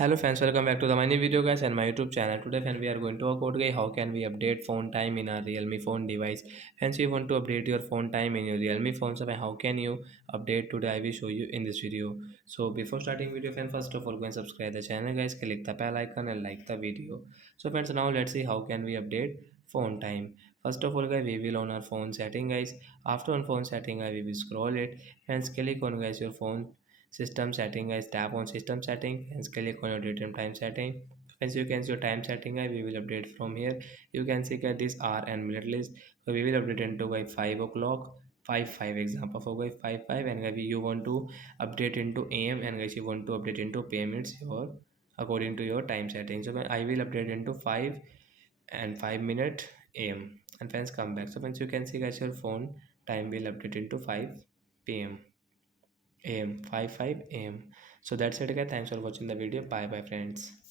Hello friends, welcome back to the my new video guys and my YouTube channel. Today friends we are going to talk about guys how can we update phone time in our Realme phone device. Friends, you want to update your phone time in your Realme phone, so how can you update today? I will show you in this video. So before starting video friends, first of all go and subscribe the channel guys, click the bell icon and like the video. So friends, now let's see how can we update phone time. First of all guys, we will on our phone setting guys. After on phone setting we will scroll it. Friends, click on guys your phone system setting guys, tap on system setting and click on your date and time setting. As you can see your time setting guys, we will update from here. You can see that this hour and minute list, so we will update into by 5 o'clock 5 example for guys 5 and guys you want to update into am and guys you want to update into payments your according to your time setting. So I will update into 5 and 5 minute am and friends come back. So once you can see guys your phone time will update into 5 p.m am 5 am. So that's it guys, thanks for watching the video. Bye bye friends.